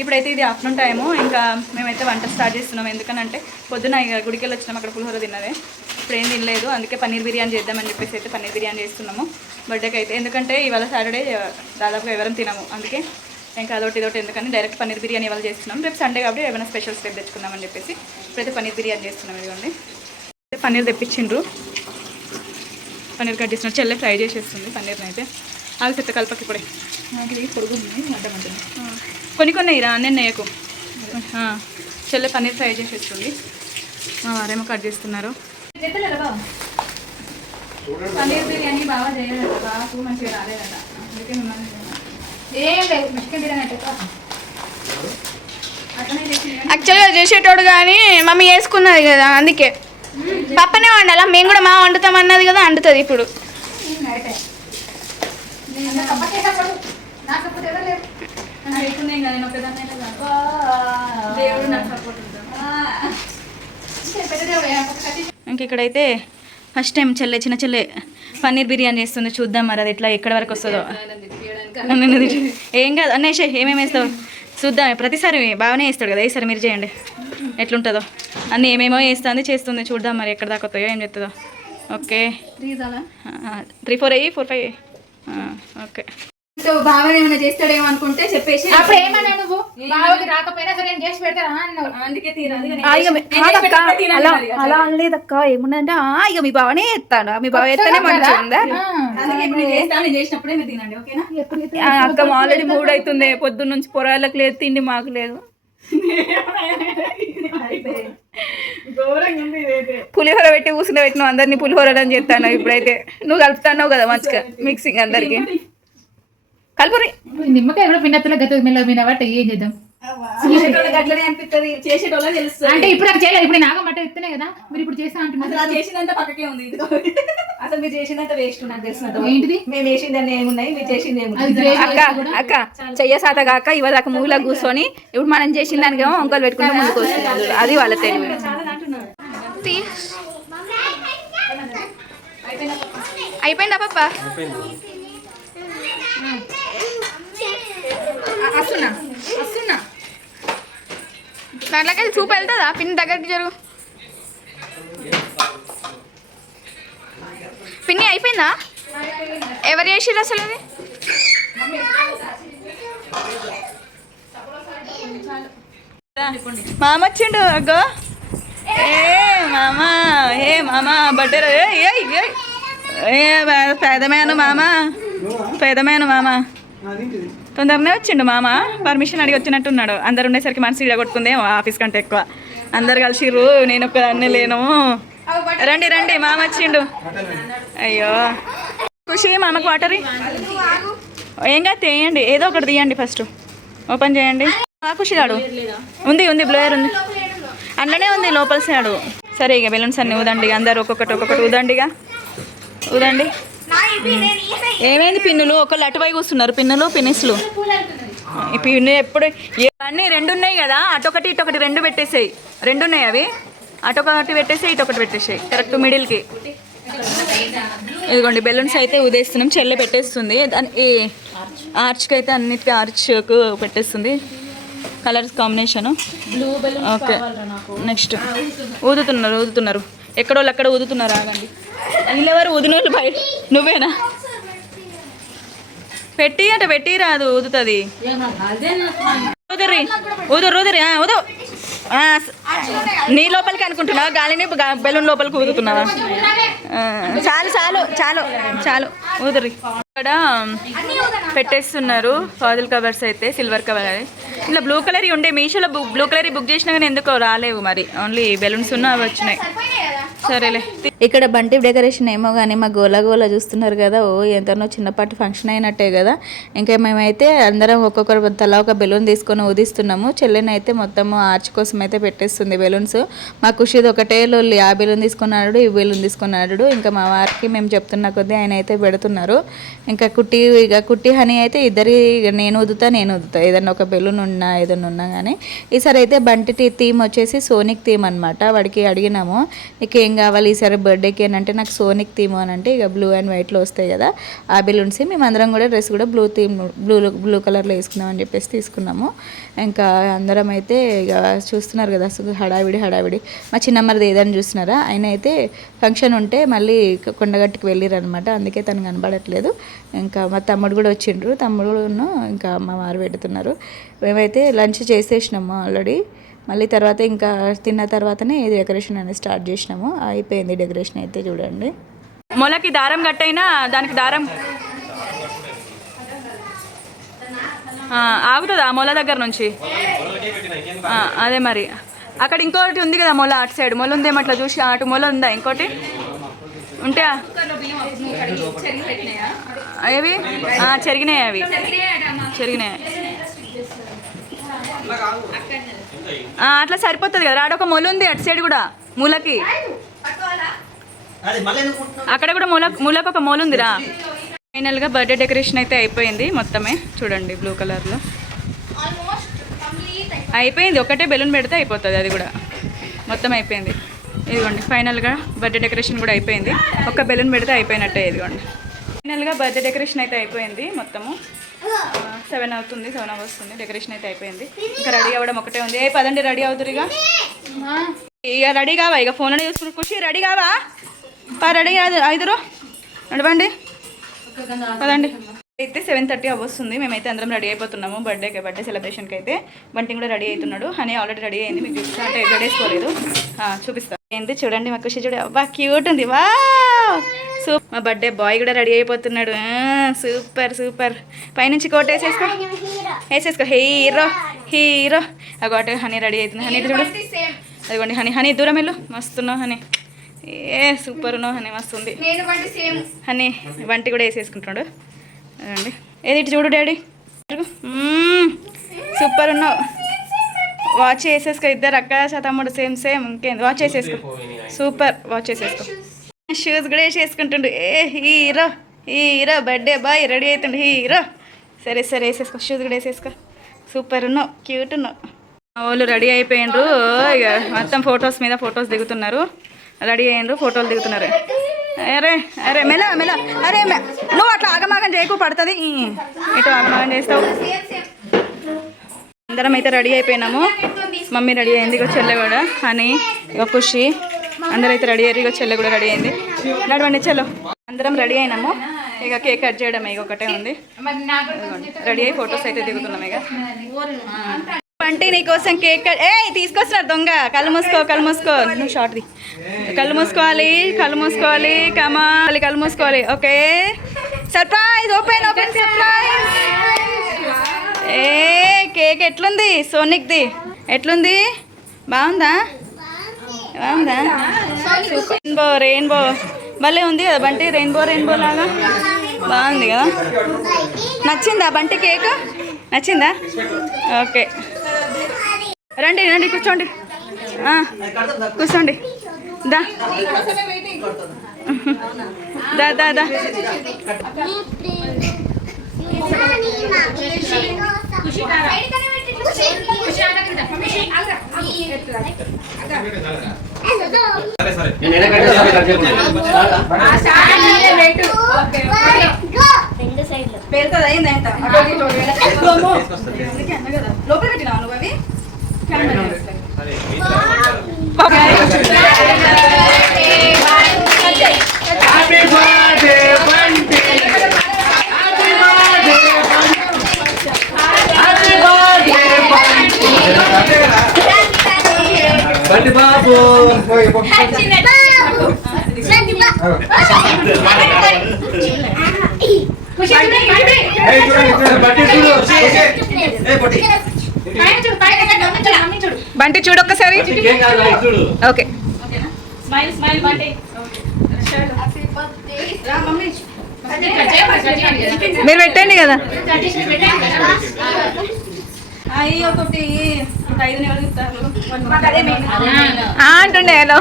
ఇప్పుడైతే ఇది afternoon time. ఇంకా మేమైతే వంట స్టార్ట్ చేస్తున్నాం. ఎందుకనంటే పొద్దున ఇక గుడికి వెళ్ళి వచ్చినాం, అక్కడ పులిహోర తిన్నదే, ఇప్పుడు ఏం తినలేదు. అందుకే పన్నీర్ బిర్యానీ చేద్దామని చెప్పేసి అయితే పన్నీర్ బిర్యానీ చేస్తున్నాము బర్త్డేకి అయితే. ఎందుకంటే ఇవాళ సాటర్డే దాదాపుగా ఎవరం తినము, అందుకే ఇంకా అదొకటి ఇదొకటి ఎందుకని డైరెక్ట్ పన్నీర్ బిర్యానీ ఇవాళ చేస్తున్నాం. రేపు సండే కాబట్టి ఏమైనా స్పెషల్ స్టెప్ తెచ్చుకుందామని చెప్పేసి ఇప్పుడైతే పన్నీర్ బిర్యానీ చేస్తున్నాం. ఇదిగోండి పన్నీర్ తెప్పించిండ్రు, పన్నీర్ కట్ చేస్తున్నారు. చెల్లె ఫ్రై చేసేస్తుంది పన్నీర్ని అయితే. ఆవి చెత్త కలపకి ఇప్పుడే నాకు ఇది పొడుగు అడ్డమంటుంది. కొన్ని ఇరా నేను నెయ్యకు. చెల్లె పన్నీర్ ఫ్రై చేసేస్తుంది, వారేమో కట్ చేస్తున్నారు. పన్నీర్ బిర్యానీ బాగా చేయలేదు, బాగా మంచిగా రాలేదట, అందుకే మిమ్మల్ని చికెన్ బిర్యానీ యాక్చువల్గా చేసేటోడు కానీ మమ్మీ వేసుకున్నది కదా, అందుకే పప్పనే వండాలా. మేము కూడా మా వండుతాం అన్నది కదా, వండుతుంది ఇప్పుడు. ఇంక ఇక్కడైతే ఫస్ట్ టైం చిన్న చెల్లె పన్నీర్ బిర్యానీ చేస్తుంది. చూద్దాం మరి అది ఎట్లా ఎక్కడి వరకు వస్తుందో. ఏం కాదు అన్నేషే, ఏమేమి వేస్తావు చూద్దాం. ప్రతిసారి బాగానే వేస్తాడు కదా, ఈసారి మీరు చేయండి ఎట్లుంటుందో. అన్నీ ఏమేమో వేస్తుంది చేస్తుంది, చూద్దాం మరి ఎక్కడ దాకా వస్తాయో ఏం చెప్తుందో. ఓకే 3 4 అయ్యి 4 5 ఓకే. బాగా ఏమైనా చేస్తాడేమో అనుకుంటే చెప్పేసి అప్పుడు ఏమన్నా నువ్వు బావకి రాకపోయినా సరే నేను చేసి పెడతారా అన్నావు. అందుకే అలా అనలేదక్క. ఏముందంటే ఇక మీ బావనే ఎత్తాను, మీ బావ ఎత్తనే మంచిగా ఉందా. చేసినప్పుడే మీరు తినండి ఓకేనా. అక్క ఆల్రెడీ 3 అవుతుంది, పొద్దున్న నుంచి పొరాళ్ళకి లేదు, తిండి మాకు లేదు. పులిహోర పెట్టి కూర్చుని పెట్టినావు అందరినీ, పులిహోర అని చెప్తాను. ఇప్పుడైతే నువ్వు కలుపుతాన్నావు కదా మంచిగా మిక్సింగ్ అందరికి కలుపురి. నిమ్మకాయ కూడా పిన్నత్తలో గత మినబట్టి ఏం చేద్దాం అంటే ఇప్పుడు నాకు చేయలేదు. ఇప్పుడు నాగ మట్ట ఇస్తేనే కదా మీరు ఇప్పుడు చేస్తా అంటున్నారు. చేసిందంతా పక్కకే ఉంది, అసలు మీరు చేసిందంతా వేస్ట్. నాకు తెలిసినంత ఏంటిది మేము వేసిందని ఏమున్నాయి, మీరు చేసింది అక్క చెయ్యసాత కాక ఇవాళ మూల కూర్చొని ఇప్పుడు మనం చేసిన దానికేమో వంకలు పెట్టుకుంటే ముందుకు వస్తుంది. అది వాళ్ళ తెలివి. అయిపోయిందా పాప? దాంట్లోకి చూపు వెళ్తుందా? పిన్ని దగ్గరికి జరుగు. పిన్ని అయిపోయిందా? ఎవరు చేసిర్రు అసలు ఇది? మామ వచ్చిండు అగ్గో. ఏ మామా బట్టర్ పెదమేను మామ తొందరనే వచ్చిండు మామ. పర్మిషన్ అడిగి వచ్చినట్టున్నాడు. అందరు ఉండేసరికి మనసు ఇడ కొట్టుకుందే ఆఫీస్ కంటే ఎక్కువ. అందరు కలిసిర్రు, నేను ఒక్కదాన్నే లేను. రండి మామ వచ్చిండు. అయ్యో ఖుషి మామకు వాటర్ ఏం కాదు తీయండి, ఏదో ఒకటి తీయండి. ఫస్ట్ ఓపెన్ చేయండి. ఖుషి రాడు ఉంది బ్లోయర్ ఉంది, అందులోనే ఉంది లోపల సైడు. సరే ఇక బెలూన్స్ అన్నీ ఊదండి, అందరు ఒక్కొక్కటి ఊదండిగా ఊదండి. ఏమైంది పిన్నులు ఒకళ్ళు అటువైపు కూస్తున్నారు, పిన్నిస్లు. ఈ పిన్ను ఎప్పుడు అన్నీ 2 ఉన్నాయి కదా, అటొకటి ఇటొకటి 2 పెట్టేసాయి. 2 ఉన్నాయి అవి, అటొకటి పెట్టేసి ఇటొకటి పెట్టేసాయి కరెక్ట్ మిడిల్కి. ఇదిగోండి బెలూన్స్ అయితే ఉదేస్తున్నాం. చెల్లె పెట్టేస్తుంది ఈ ఆర్చ్కి అయితే, అన్నిటికీ ఆర్చ్కు పెట్టేస్తుంది. Colours combination okay. నెక్స్ట్ ఊదుతున్నారు ఎక్కడోళ్ళు అక్కడ ఊదుతున్నారు. ఆగండి, వీళ్ళెవరు ఊదినోళ్ళు? బయట నువ్వేనా? పెట్టి రాదు, ఊదుతుంది. ఊదురి ఊదు. నీ లోపలికి అనుకుంటున్నావా? గాలిని బెలూన్ లోపలికి ఊదుతున్నావా? చాలు ఊదురి. ఇక్కడ పెట్టేస్తున్నారు ఫాజిల్ కవర్స్ అయితే, సిల్వర్ కవర్. అది ఇలా బ్లూ కలర్ ఉండే మీషోలో బ్లూ కలర్ బుక్ చేసినా కానీ ఎందుకో రాలేవు మరి, ఓన్లీ బెలూన్స్ అవి వచ్చినాయి. సరేలే. ఇక్కడ బంటి డెకరేషన్ ఏమో కానీ మా గోల చూస్తున్నారు కదా. ఎంతనో చిన్నపాటి ఫంక్షన్ అయినట్టే కదా. ఇంకా మేమైతే అందరం ఒక్కొక్కరు తలా ఒక బెలూన్ తీసుకొని ఊదిస్తున్నాము. చెల్లెనైతే మొత్తము ఆర్చ్ కోసం అయితే పెట్టేస్తుంది బెలూన్స్. మా ఖుషిది ఒకటే లొల్లి, ఆ బెలూన్ తీసుకున్నాడు ఈ బెలూన్ తీసుకున్నాడు. ఇంకా మా వారికి మేము చెప్తున్న కొద్దీ ఆయన అయితే పెడుతున్నారు. ఇంకా కుట్టి హనీ అయితే ఇద్దరి నేను ఊదుతా ఏదన్నా ఒక బెలూన్ ఏదన్నా ఉన్నా కానీ. ఈసారి అయితే బంటి థీమ్ వచ్చేసి సోనిక్ థీమ్ అనమాట. వాడికి అడిగినాము నీకు ఏం ఏం కావాలి ఈసారి బర్త్డేకి అని అంటే నాకు సోనిక్ థీమ్ అని అంటే ఇక బ్లూ అండ్ వైట్లో వస్తాయి కదా ఆ బెలూన్స్ మేము అందరం కూడా డ్రెస్ కూడా బ్లూ కలర్లో వేసుకుందాం అని చెప్పేసి తీసుకున్నాము. ఇంకా అందరం అయితే ఇక చూస్తున్నారు కదా అసలు హడావిడి మా చిన్నమ్మది ఏదని చూస్తున్నారా. ఆయన అయితే ఫంక్షన్ ఉంటే మళ్ళీ కొండగట్టుకు వెళ్ళిరు అనమాట, అందుకే తను కనబడట్లేదు. ఇంకా మా తమ్ముడు కూడా వచ్చిండ్రు, తమ్ముడును ఇంకా అమ్మ వారు పెడుతున్నారు. మేమైతే లంచ్ చేసేసినాము ఆల్రెడీ. మళ్ళీ తర్వాత ఇంకా తిన్న తర్వాతనే డెకరేషన్ అనేది స్టార్ట్ చేసినాము. అయిపోయింది డెకరేషన్ అయితే చూడండి. మొలకి దారం కట్టయినా దానికి దారం ఆగుతుందా మొల దగ్గర నుంచి? అదే మరి అక్కడ ఇంకోటి ఉంది కదా మొల, అటు సైడ్ మొల ఉందేమో అట్లా చూసి అటు మొల ఉందా ఇంకోటి ఉంటే ఏవి చెరిగినాయి, అవి చెరిగినాయి. అట్లా సరిపోతుంది కదా. ఆడొక మొల ఉంది అటు సైడ్ కూడా మూలకి, అక్కడ కూడా మూలకు ఒక మొల ఉందిరా. ఫైనల్గా బర్త్డే డెకరేషన్ అయితే అయిపోయింది మొత్తమే. చూడండి బ్లూ కలర్లో అయిపోయింది. ఒకటే బెలూన్ పెడితే అయిపోతుంది, అది కూడా మొత్తం అయిపోయింది. ఇదిగోండి ఫైనల్గా బర్త్డే డెకరేషన్ కూడా అయిపోయింది. ఒక్క బెలూన్ పెడితే అయిపోయినట్టే. ఇదిగోండి ఫైనల్గా బర్త్డే డెకరేషన్ అయితే అయిపోయింది. మొత్తము 7 అవుతుంది, 7 వస్తుంది. డెకరేషన్ అయితే అయిపోయింది. ఇంకా రెడీ అవ్వడం ఒకటే ఉంది. పదండి రెడీ అవుతురు ఇక రెడీ కావా? ఇక ఫోన్లోనే చూసుకుని ఖుషి రెడీ కావా? రెడీ ఐదురు నడవండి పదండి. అయితే 7:30 వస్తుంది. మేమైతే అందరం రెడీ అయిపోతున్నాము బర్త్డే సెలబ్రేషన్కి అయితే. బంటి కూడా రెడీ అవుతున్నాడు. హనీ ఆల్రెడీ రెడీ అయింది, మీకు చూపిస్తా అంటే గడేసుకోలేదు, చూపిస్తా ఏంటి చూడండి. మా ఖుషి చూడ బా క్యూట్ ఉంది. వా మా బర్త్డే బాయ్ కూడా రెడీ అయిపోతున్నాడు. సూపర్. పైనుంచి కోట్ వేసేసుకో. హీరో ఆ కోట. హనీ రెడీ అవుతుంది. హనీ చూడు, అదిగోండి హనీ దూరం వెళ్ళు. మస్తున్నావు హనీ, సూపర్ ఉన్నావు హనీ, మస్తు ఉంది హనీ. వంటి కూడా వేసేసుకుంటున్నాడు. అదండి ఏది ఇటు చూడు డాడీ, సూపర్ ఉన్నావు. వాచ్ వేసేసుకో. ఇద్దరు అక్క తమ్ముడు సేమ్ ఇంకేంది. వాచ్ వేసేసుకో, సూపర్. వాచ్ వేసేసుకో. షూస్ కూడా వేసేసుకుంటుండు. హీరో బర్త్డే బాయ్ రెడీ అవుతుండు. హీరో సరే వేసేసుకో. షూస్ కూడా వేసేసుకో. సూపర్ ఉన్నావు, క్యూట్ ఉన్నావు. మా వాళ్ళు రెడీ అయిపోయిండ్రు. ఇక మొత్తం ఫొటోస్ మీద ఫొటోస్ దిగుతున్నారు. రెడీ అయ్యిండ్రు, ఫోటోలు దిగుతున్నారు. అరే మెల్ల అరే నువ్వు అట్లా ఆగమాగం చేయకు, పడుతుంది. ఇటు ఆగమాగం చేస్తావు. అందరం అయితే రెడీ అయిపోయినాము. మమ్మీ రెడీ అయింది, ఇక చెల్లె కూడా అని ఇక ఖుషి అందరూ అయితే రెడీ అయ్యారు. ఇక చెల్లె కూడా రెడీ అయింది. నడవండి చెల్లో. అందరం రెడీ అయినాము. ఇక కేక్ కట్ చేయడం ఇక ఒకటే ఉంది. రెడీ అయ్యి ఫొటోస్ అయితే దిగుతున్నాం. ఇక అంటే నీకోసం కేక్ తీసుకొస్తున్నారు దొంగ. కళ్ళు మూసుకో నువ్వు షార్ట్ది. కళ్ళు మూసుకోవాలి కళ్ళు మూసుకోవాలి. Okay surprise open surprise. Cake ఎట్లుంది? సోనిక్ది ఎట్లుంది? బాగుందా? రెయిన్బో భలే ఉంది కదా బంటి. రెయిన్బో లాగా బాగుంది కదా. నచ్చిందా బంటి కేక్? నచ్చిందా? ఓకే రండి కూర్చోండి. దా లోపల పెట్టినా నువ్వు అవి బాబు బంటి చూడు ఒక్కసారి. ఓకే మీరు పెట్టండి కదా. అంటుండే హలో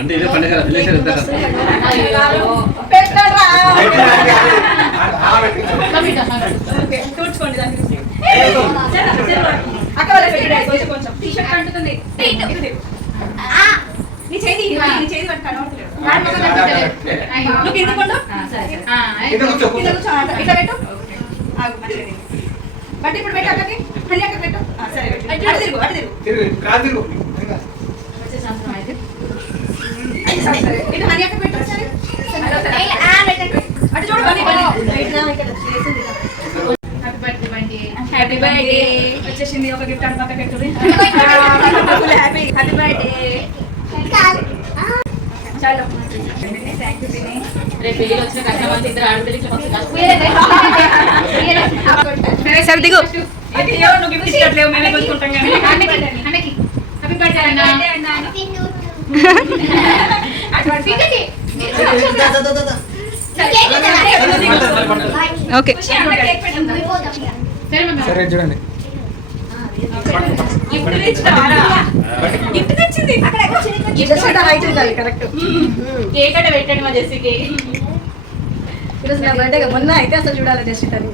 అంటే ఇదే పండుగ బట్టి ఇప్పుడు పెట్టు అక్కడికి హని అక్కడ పెట్టు సరే అటు తిరుగు ఇటు హని అక్కడ పెట్టు సరే అటు చూడు హ్యాపీ బర్త్డే వచ్చేసింది ఒక గిఫ్ట్ అని పక్క పెట్టుది హ్యాపీ బర్త్డే చాలు థ్యాంక్ యూ తిని రేపు పెళ్ళి వచ్చిన కష్టమంది ఇద్దరు ఆడపిల్లలు సరే దిగు నువ్వు గిఫ్ట్ ఇచ్చట్లేవు మేమే కొనుక్కుంటాం కానీ హ్యాపీ బర్త్డే అన్న ఓకే సరే చూడండి కేక్ అంటే పెట్టండి మా జెస్సీకి ఈరోజు నా బర్త్డే మొన్న అయితే అసలు చూడాలి జెస్సీ అని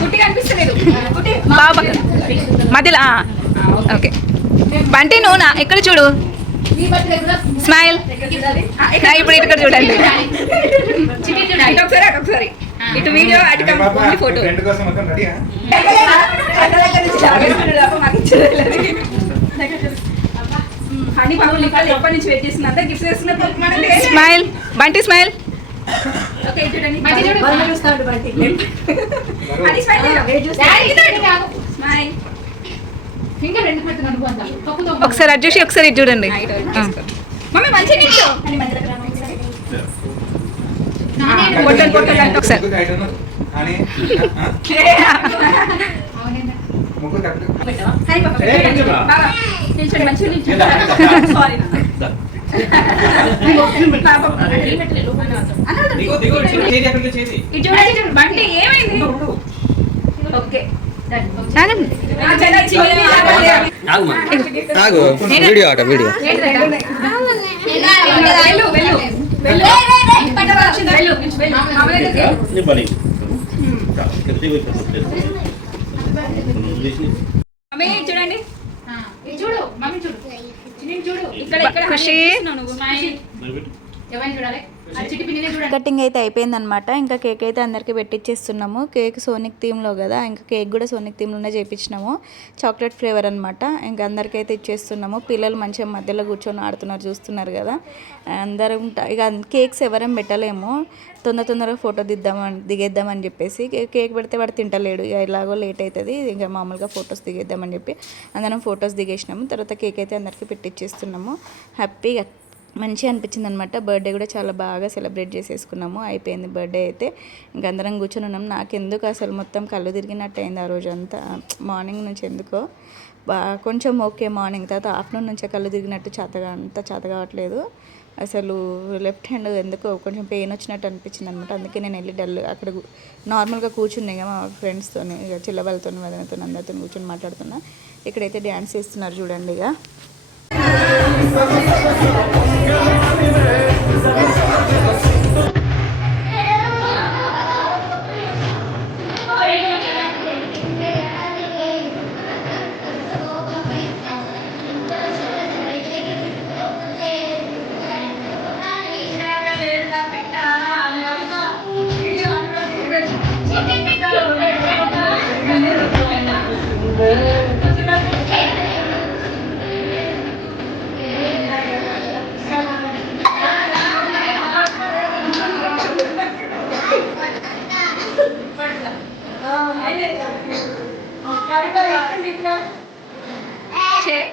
కుట్టి కనిపిస్తలేదు మధ్యలో ఓకే బంటి నువ్వు నా ఎక్కడ చూడు స్మైల్ ఇప్పుడు ఇక్కడ చూడండి ఒకసారి ఇటు వీడియో అటు ఫోటో హనీ బాబు లింకాలు ఎప్పటి నుంచి వెయిట్ చేస్తున్నా అంతా గిఫ్ట్స్ చేస్తున్నారు స్మైల్ బంటి స్మైల్ ఓకే చూడండి చూస్తాడు బంటి హనీ స్మైల్ ఒకసారి అది చూసి ఒకసారి ఇది చూడండి మమ్మీ మంచిగా నిల్చో ఒకసారి బండి ఏమైంది ఓకే వీడియో ఆట వీడియో చూడండి చూడు మమ్మీ చూడు చూడు ఇక్కడ ఖుషి ఎవరిని చూడాలి కటింగ్ అయితే అయిపోయిందనమాట. ఇంకా కేక్ అయితే అందరికీ పెట్టించేస్తున్నాము. కేక్ సోనిక్ థీమ్లో కదా, ఇంకా కేక్ కూడా సోనిక్ థీమ్లోనే చేయించినాము. చాక్లెట్ ఫ్లేవర్ అనమాట. ఇంకా అందరికీ అయితే ఇచ్చేస్తున్నాము. పిల్లలు మంచిగా మధ్యలో కూర్చొని ఆడుతున్నారు, చూస్తున్నారు కదా. అందరం ఇక కేక్స్ ఎవరేం పెట్టలేము, తొందరగా ఫోటో దిగేద్దామని చెప్పేసి. కేక్ పెడితే వాడు తింటలేడు, ఇక ఎలాగో లేట్ అవుతుంది, ఇంకా మామూలుగా ఫొటోస్ దిగేద్దామని చెప్పి అందరం ఫొటోస్ దిగేసినాము. తర్వాత కేక్ అయితే అందరికీ పెట్టించేస్తున్నాము. హ్యాపీగా మంచిగా అనిపించింది అనమాట. బర్త్డే కూడా చాలా బాగా సెలబ్రేట్ చేసేసుకున్నాము. అయిపోయింది బర్త్డే అయితే. ఇంకా అందరం కూర్చొని ఉన్నాము. నాకెందుకు అసలు మొత్తం కళ్ళు తిరిగినట్టు అయింది ఆ రోజు అంతా. మార్నింగ్ నుంచి ఎందుకో కొంచెం ఓకే, మార్నింగ్ తర్వాత ఆఫ్టర్నూన్ నుంచే కళ్ళు తిరిగినట్టు అంత చేత కావట్లేదు. అసలు లెఫ్ట్ హ్యాండ్ ఎందుకో కొంచెం పెయిన్ వచ్చినట్టు అనిపించింది అనమాట. అందుకే నేను వెళ్ళి అక్కడ నార్మల్గా కూర్చున్నాయి మా ఫ్రెండ్స్తో, ఇక చిల్లవాళ్ళతో వదనతో అందరితో కూర్చొని మాట్లాడుతున్నా. ఇక్కడైతే డ్యాన్స్ చేస్తున్నారు చూడండి. ఇక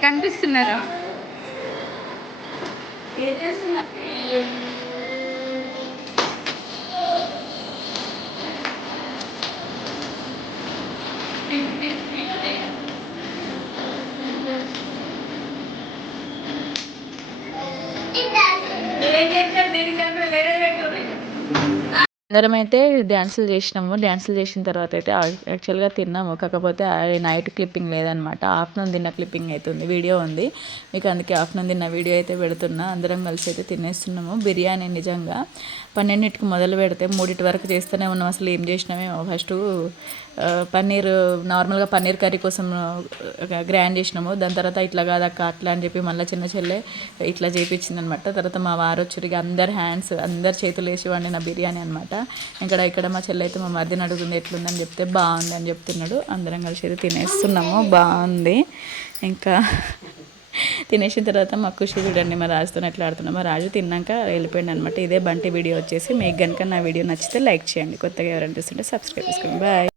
కనిపిస్తున్నారా? అందరం అయితే డ్యాన్సులు చేసిన తర్వాత అయితే యాక్చువల్గా తిన్నాము. కాకపోతే నైట్ క్లిప్పింగ్ లేదనమాట. ఆఫ్టర్నూన్ తిన్న క్లిప్పింగ్ అయితే ఉంది, వీడియో ఉంది మీకు. అందుకే ఆఫ్టర్నూన్ తిన్న వీడియో అయితే పెడుతున్నా. అందరం కలిసి అయితే తినేస్తున్నాము. బిర్యానీ నిజంగా 12కి మొదలు పెడితే 3 వరకు చేస్తూనే ఉన్నాం. అసలు ఏం చేసినామేమో. ఫస్ట్ పన్నీర్ నార్మల్గా పన్నీర్ కర్రీ కోసం గ్రైండ్ చేసినాము. దాని తర్వాత ఇట్లా కాదక్క అట్లా అని చెప్పి మళ్ళీ చిన్న చెల్లె ఇట్లా చేయించింది అనమాట. తర్వాత మా వారు వచ్చి అందరు చేతులు వేసి వండిన బిర్యానీ అనమాట. ఇక్కడ మా చెల్లె అయితే మా మరిదిని అడుగుతుంది ఎట్లుందని చెప్తే బాగుంది అని చెప్తున్నాడు. అందరం కలిసి తినేస్తున్నాము. బాగుంది. ఇంకా తినేసిన తర్వాత మా ఖుషి చూడండి, మా రాజుతో ఎట్లా ఆడుతున్నాం. మా రాజు తిన్నాక వెళ్ళిపోయింది అనమాట. ఇదే బంటి వీడియో వచ్చేసి. మీకు కనుక నా వీడియో నచ్చితే లైక్ చేయండి. కొత్తగా ఎవరైనా చూస్తుంటే సబ్స్క్రైబ్ చేసుకోండి. బాయ్.